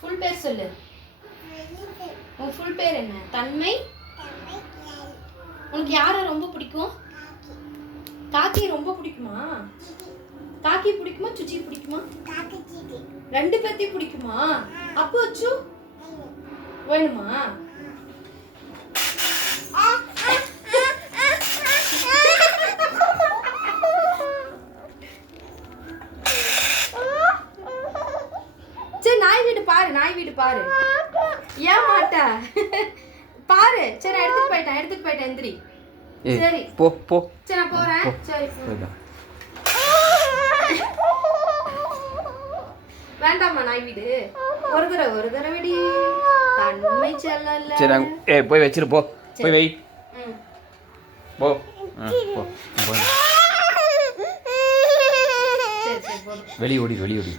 Full பேர் சொல்லு. உன் ஃபுல் பேர் என்ன? தன்மை. உனக்கு யாரை ரொம்ப பிடிக்கும்? காக்கி ரொம்ப பிடிக்குமா? காக்கி பிடிக்குமா சுச்சி பிடிக்குமா? ரெண்டு பேர்த்தையும் பிடிக்குமா? அப்போ அச்சு வேணுமா? சரி நாய் வீடு பாரு, நாய் வீடு பாரு. ஏன் மாட்ட பாரு. சரி எடுத்துட்டு போயிட்டேன் எந்திரி. சரி போ போ. சரி நான் போறேன். சரி வேண்டாமா நாய் வீடு? ஒரு தடவை விடி. தன்மை செல்லல. சரி போய் வச்சிரு போ. போய் வை. போ. போ. சரி வெளிய ஓடி.